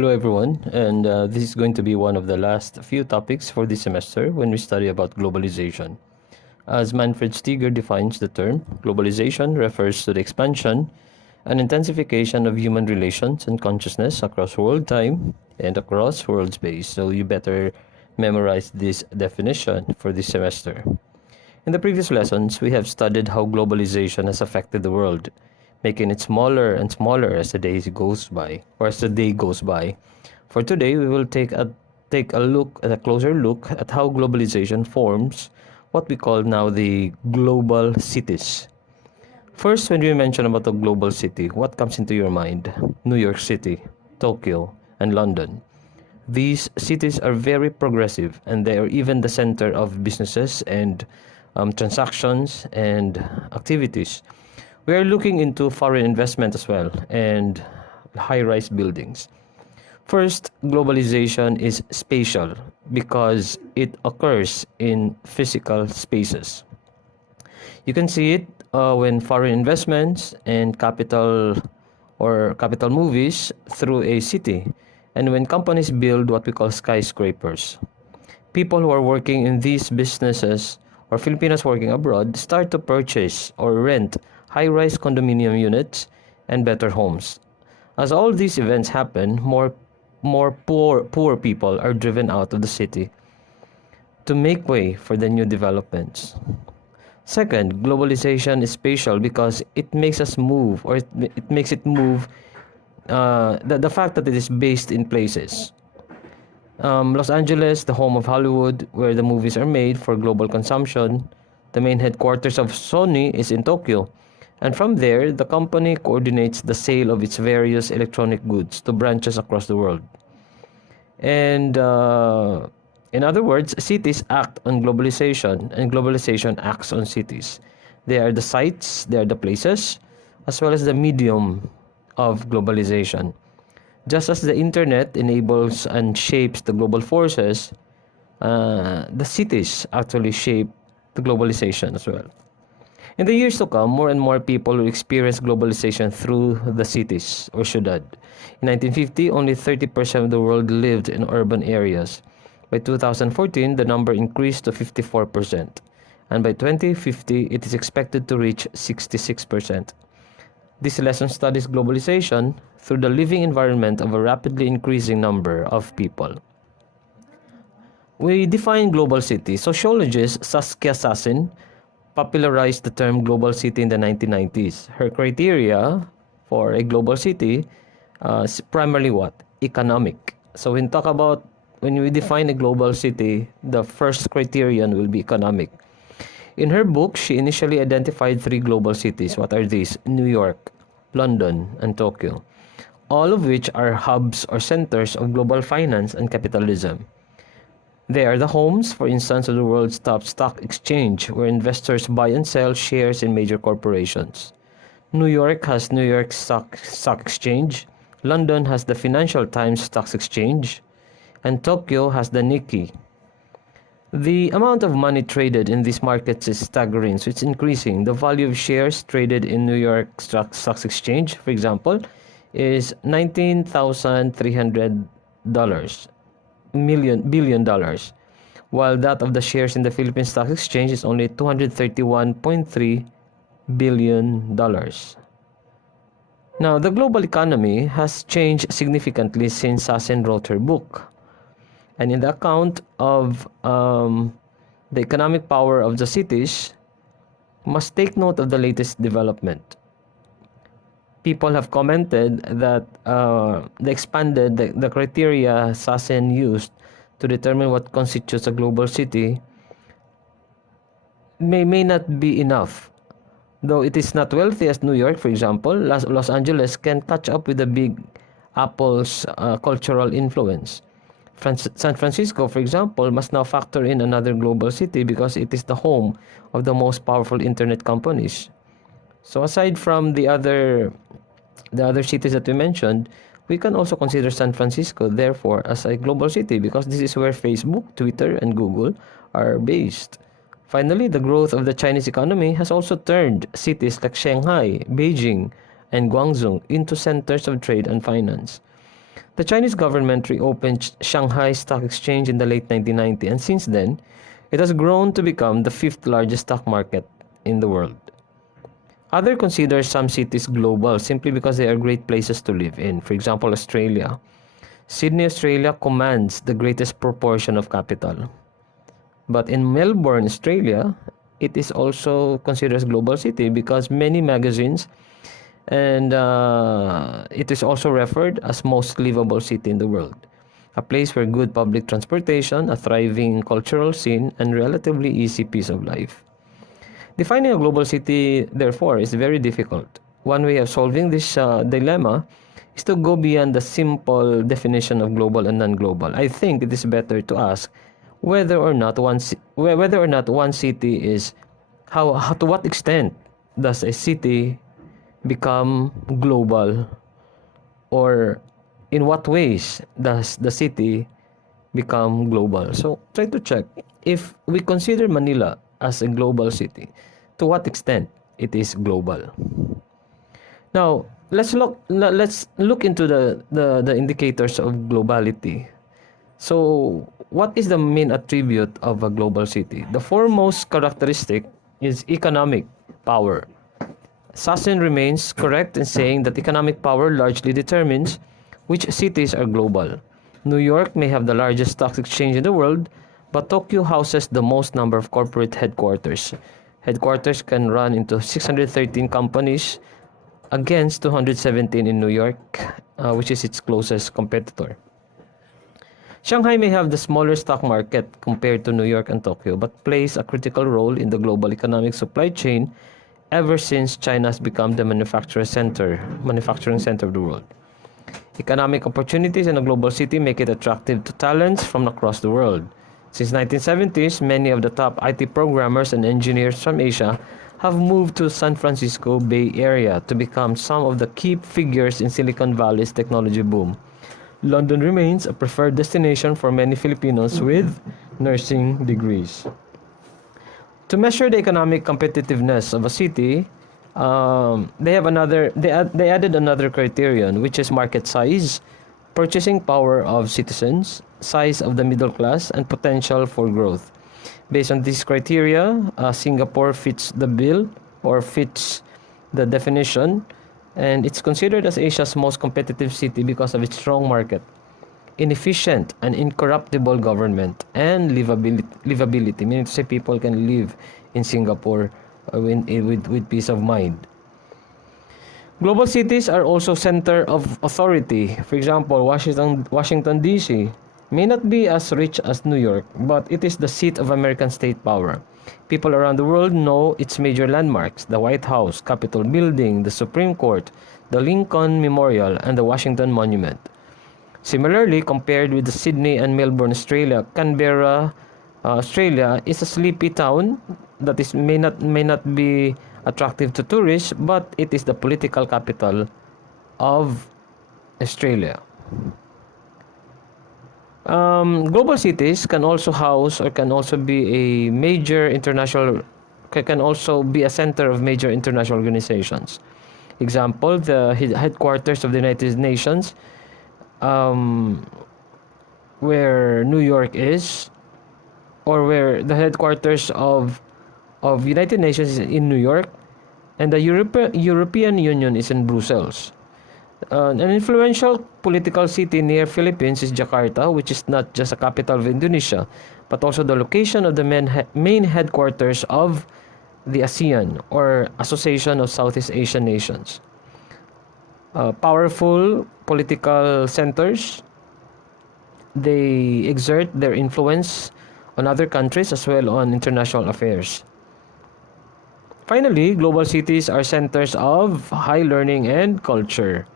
Hello, everyone, and this is going to be one of the last few topics for this semester when we study about globalization. As Manfred Steger defines the term, globalization refers to the expansion and intensification of human relations and consciousness across world time and across world space. So you better memorize this definition for this semester. In the previous lessons, we have studied how globalization has affected the world, making it smaller and smaller as the days goes by, or as the day goes by. For today, we will take a closer look at how globalization forms what we call now the global cities. First, when we mention about the global city, what comes into your mind? New York City, Tokyo, and London. These cities are very progressive, and they are even the center of businesses and transactions and activities. We are looking into foreign investment as well and high-rise buildings. First, globalization is spatial because it occurs in physical spaces. You can see it when foreign investments and capital movies through a city, and when companies build what we call skyscrapers. People who are working in these businesses or Filipinos working abroad start to purchase or rent high-rise condominium units and better homes. As all these events happen, more poor people are driven out of the city to make way for the new developments. Second, globalization is spatial because it makes us move, or it makes it move. The fact that it is based in places. Los Angeles, the home of Hollywood, where the movies are made for global consumption. The main headquarters of Sony is in Tokyo. And from there, the company coordinates the sale of its various electronic goods to branches across the world. And in other words, cities act on globalization, and globalization acts on cities. They are the sites, they are the places, as well as the medium of globalization. Just as the internet enables and shapes the global forces, the cities actually shape the globalization as well. In the years to come, more and more people will experience globalization through the cities or ciudad. In 1950, only 30% of the world lived in urban areas. By 2014, the number increased to 54%. And by 2050, it is expected to reach 66%. This lesson studies globalization through the living environment of a rapidly increasing number of people. We define global city. Sociologist Saskia Sassin popularized the term global city in the 1990s. Her criteria for a global city is primarily what? Economic. So when we define a global city, the first criterion will be economic. In her book, she initially identified 3 global cities. What are these? New York, London, and Tokyo, all of which are hubs or centers of global finance and capitalism. They are the homes, for instance, of the world's top stock exchange, where investors buy and sell shares in major corporations. New York has New York Stock Exchange, London has the Financial Times Stock Exchange, and Tokyo has the Nikkei. The amount of money traded in these markets is staggering, so it's increasing. The value of shares traded in New York Stock Exchange, for example, is $19,300 billion, while that of the shares in the Philippine Stock Exchange is only $231.3 billion. Now, the global economy has changed significantly since Sassin wrote her book. And in the account of the economic power of the cities, must take note of the latest development. People have commented that the criteria Sassin used to determine what constitutes a global city may not be enough. Though it is not wealthy as New York, for example, Los Angeles can catch up with the Big Apple's cultural influence. San Francisco, for example, must now factor in another global city because it is the home of the most powerful internet companies. So aside from the other cities that we mentioned, we can also consider San Francisco, therefore, as a global city because this is where Facebook, Twitter, and Google are based. Finally, the growth of the Chinese economy has also turned cities like Shanghai, Beijing, and Guangzhou into centers of trade and finance. The Chinese government reopened Shanghai Stock Exchange in the late 1990s, and since then, it has grown to become the fifth largest stock market in the world. Others consider some cities global simply because they are great places to live in. For example, Australia. Sydney, Australia commands the greatest proportion of capital. But in Melbourne, Australia, it is also considered as global city because many magazines and it is also referred as most livable city in the world. A place where good public transportation, a thriving cultural scene, and relatively easy piece of life. Defining a global city, therefore, is very difficult. One way of solving this dilemma is to go beyond the simple definition of global and non-global. I think it is better to ask whether or not one city is how to what extent does a city become global, or in what ways does the city become global. So try to check if we consider Manila as a global city, to what extent it is global. Now let's look into the indicators of globality. So what is the main attribute of a global city? The foremost characteristic is economic power. Sasson remains correct in saying that economic power largely determines which cities are global. New York may have the largest stock exchange in the world, but Tokyo houses the most number of corporate headquarters. Headquarters can run into 613 companies against 217 in New York, which is its closest competitor. Shanghai may have the smaller stock market compared to New York and Tokyo, but plays a critical role in the global economic supply chain ever since China has become the manufacturing center of the world. Economic opportunities in a global city make it attractive to talents from across the world. Since 1970s, many of the top IT programmers and engineers from Asia have moved to San Francisco Bay Area to become some of the key figures in Silicon Valley's technology boom. London remains a preferred destination for many Filipinos with nursing degrees. To measure the economic competitiveness of a city, they added another criterion, which is market size, purchasing power of citizens, size of the middle class, and potential for growth. Based on these criteria, Singapore fits the bill or fits the definition, and it's considered as Asia's most competitive city because of its strong market, inefficient and incorruptible government, and livability, meaning to say people can live in Singapore with peace of mind. Global cities are also center of authority. For example, Washington D.C. may not be as rich as New York, but it is the seat of American state power. People around the world know its major landmarks: the White House, Capitol Building, the Supreme Court, the Lincoln Memorial, and the Washington Monument. Similarly, compared with the Sydney and Melbourne, Australia, Canberra, Australia is a sleepy town that may not be attractive to tourists, but it is the political capital of Australia. Global cities can also house, or can also be a major international, can also be a center of major international organizations. Example, the headquarters of the United Nations, where New York is, or where the headquarters of United Nations is in New York, and the European Union is in Brussels. An influential political city near Philippines is Jakarta, which is not just a capital of Indonesia, but also the location of the main headquarters of the ASEAN, or Association of Southeast Asian Nations. Powerful political centers, they exert their influence on other countries as well on international affairs. Finally, global cities are centers of high learning and culture.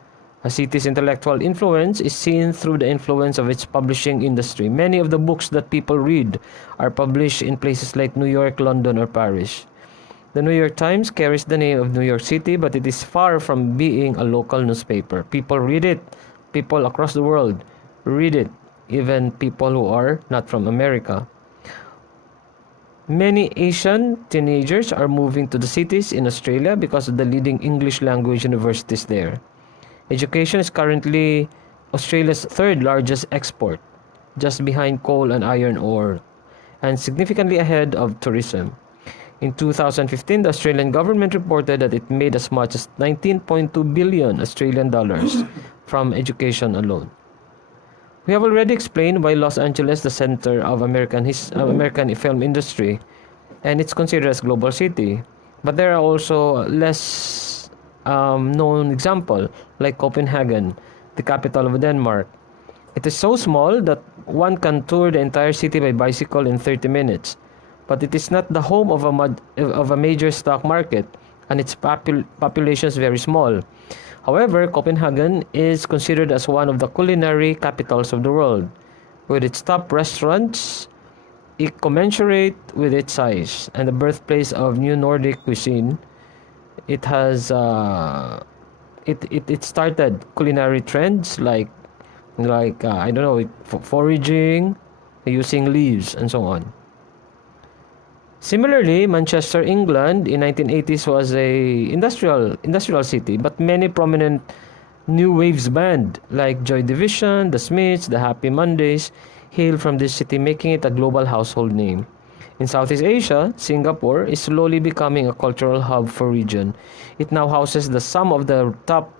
A city's intellectual influence is seen through the influence of its publishing industry. Many of the books that people read are published in places like New York, London, or Paris. The New York Times carries the name of New York City, but it is far from being a local newspaper. People read it. People across the world read it, even people who are not from America. Many Asian teenagers are moving to the cities in Australia because of the leading English language universities there. Education is currently Australia's third largest export, just behind coal and iron ore, and significantly ahead of tourism. In 2015, the Australian government reported that it made as much as 19.2 billion Australian dollars from education alone. We have already explained why Los Angeles, the center of American film industry, and it's considered as global city. But there are also less known example like Copenhagen, the capital of Denmark. It is so small that one can tour the entire city by bicycle in 30 minutes. But it is not the home of a major stock market, and its population is very small. However, Copenhagen is considered as one of the culinary capitals of the world, with its top restaurants commensurate with its size, and the birthplace of new Nordic cuisine. It has it started culinary trends like I don't know, foraging, using leaves, and so on. Similarly, Manchester, England in 1980s was a industrial city, but many prominent new waves band like Joy Division, The Smiths, The Happy Mondays hail from this city, making it a global household name. In Southeast Asia, Singapore is slowly becoming a cultural hub for region. It now houses some of the top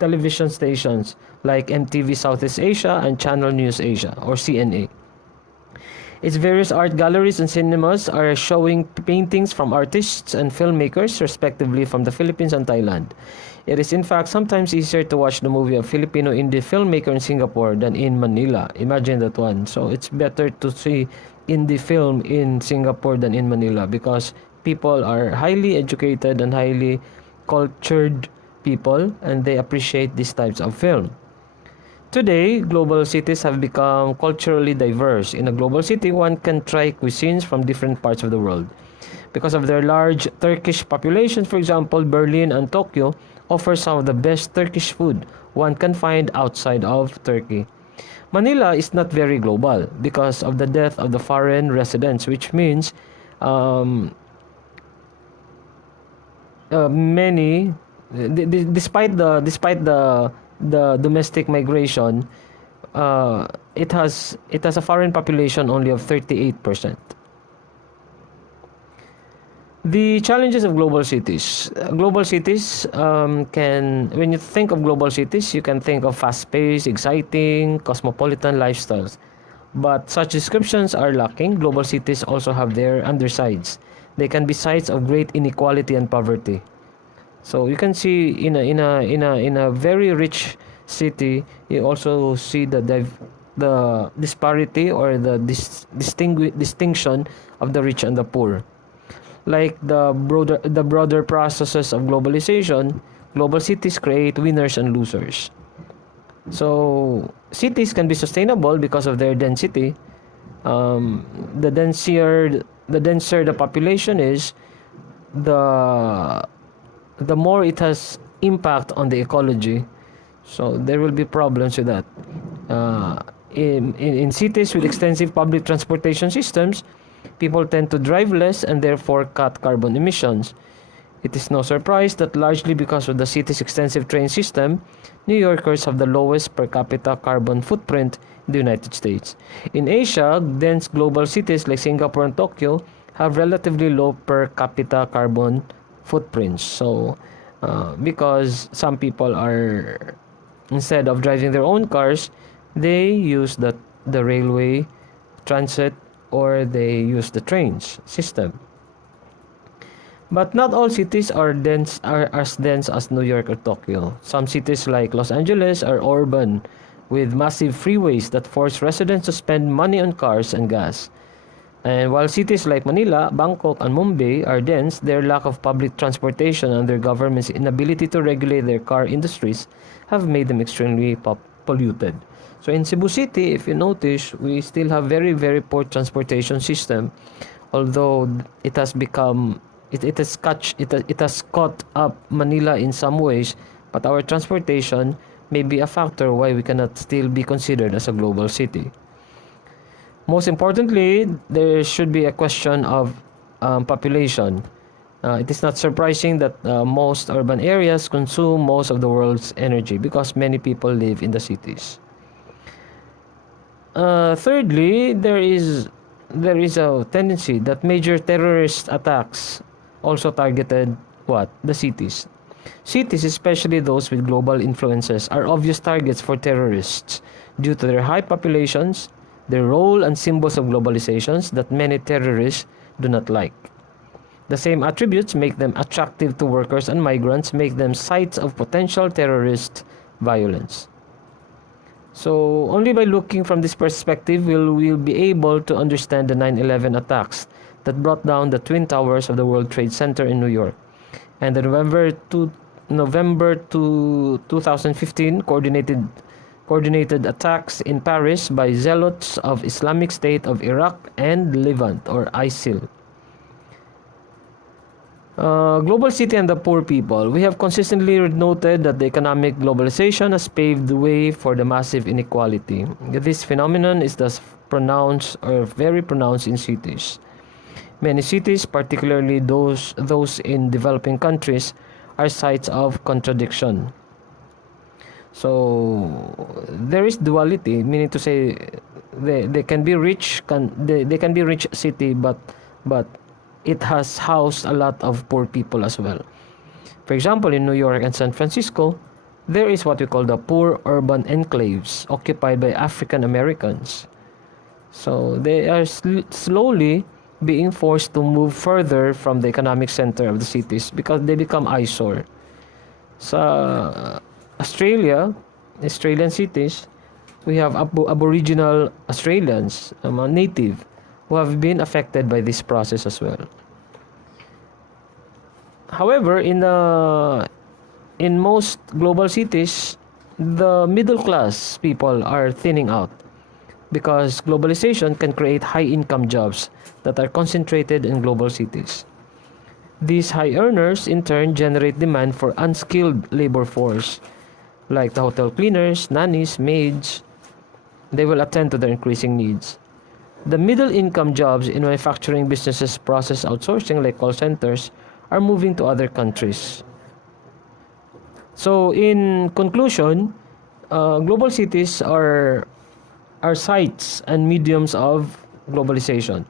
television stations like MTV Southeast Asia and Channel News Asia or CNA. Its various art galleries and cinemas are showing paintings from artists and filmmakers, respectively, from the Philippines and Thailand. It is in fact sometimes easier to watch the movie of Filipino indie filmmaker in Singapore than in Manila. Imagine that one. So it's better to see indie film in Singapore than in Manila because people are highly educated and highly cultured people, and they appreciate these types of film. Today, global cities have become culturally diverse. In a global city, one can try cuisines from different parts of the world. Because of their large Turkish population, for example, Berlin and Tokyo offer some of the best Turkish food one can find outside of Turkey. Manila is not very global because of the death of the foreign residents, which means many, despite the domestic migration, it has a foreign population only of 38%. The challenges of global cities. Global cities when you think of global cities, you can think of fast-paced, exciting, cosmopolitan lifestyles. But such descriptions are lacking. Global cities also have their undersides. They can be sites of great inequality and poverty. So you can see in a very rich city, you also see the disparity or the distinction of the rich and the poor. Like the broader processes of globalization, global cities create winners and losers. So cities can be sustainable because of their density. The denser the population is, the more it has impact on the ecology. So there will be problems with that. In cities with extensive public transportation systems, people tend to drive less and therefore cut carbon emissions. It is no surprise that largely because of the city's extensive train system, New Yorkers have the lowest per capita carbon footprint in the United States. In Asia, dense global cities like Singapore and Tokyo have relatively low per capita carbon footprints. So, because some people are, instead of driving their own cars, they use the railway transit, or they use the trains system. But not all cities are as dense as New York or Tokyo. Some cities like Los Angeles are urban, with massive freeways that force residents to spend money on cars and gas. And while cities like Manila, Bangkok, and Mumbai are dense, their lack of public transportation and their government's inability to regulate their car industries have made them extremely polluted. So in Cebu City, if you notice, we still have very, very poor transportation system, although it has become it has caught up Manila in some ways, but our transportation may be a factor why we cannot still be considered as a global city. Most importantly, there should be a question of population. It is not surprising that most urban areas consume most of the world's energy because many people live in the cities. Thirdly, there is a tendency that major terrorist attacks also targeted what? The cities. Cities, especially those with global influences, are obvious targets for terrorists due to their high populations, their role and symbols of globalizations that many terrorists do not like. The same attributes make them attractive to workers and migrants, make them sites of potential terrorist violence. So, only by looking from this perspective will we be able to understand the 9/11 attacks that brought down the Twin Towers of the World Trade Center in New York and the November 2015 coordinated attacks in Paris by zealots of Islamic State of Iraq and Levant or ISIL. Global city and the poor people. We have consistently noted that the economic globalization has paved the way for the massive inequality. This phenomenon is thus pronounced or very pronounced in cities. Many cities, particularly those in developing countries, are sites of contradiction. So there is duality, meaning to say they can be they can be rich city, but it has housed a lot of poor people as well. For example, in New York and San Francisco, there is what we call the poor urban enclaves occupied by African Americans. So they are slowly being forced to move further from the economic center of the cities because they become eyesore. Sa Australian cities, we have Aboriginal Australians, native, who have been affected by this process as well. However, in most global cities, the middle class people are thinning out because globalization can create high income jobs that are concentrated in global cities. These high earners in turn generate demand for unskilled labor force like the hotel cleaners, nannies, maids. They will attend to their increasing needs. The middle income jobs in manufacturing businesses process outsourcing like call centers are moving to other countries. So in conclusion, global cities are sites and mediums of globalization.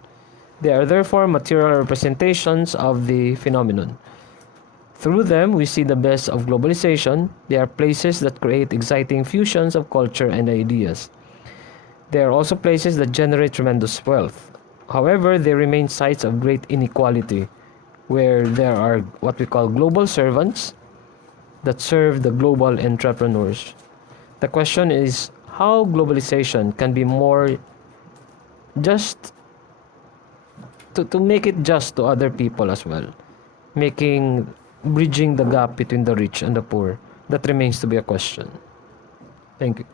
They are therefore material representations of the phenomenon. Through them, we see the best of globalization. They are places that create exciting fusions of culture and ideas. They are also places that generate tremendous wealth. However, they remain sites of great inequality, where there are what we call global servants that serve the global entrepreneurs. The question is how globalization can be more just to make it just to other people as well, bridging the gap between the rich and the poor. That remains to be a question. Thank you.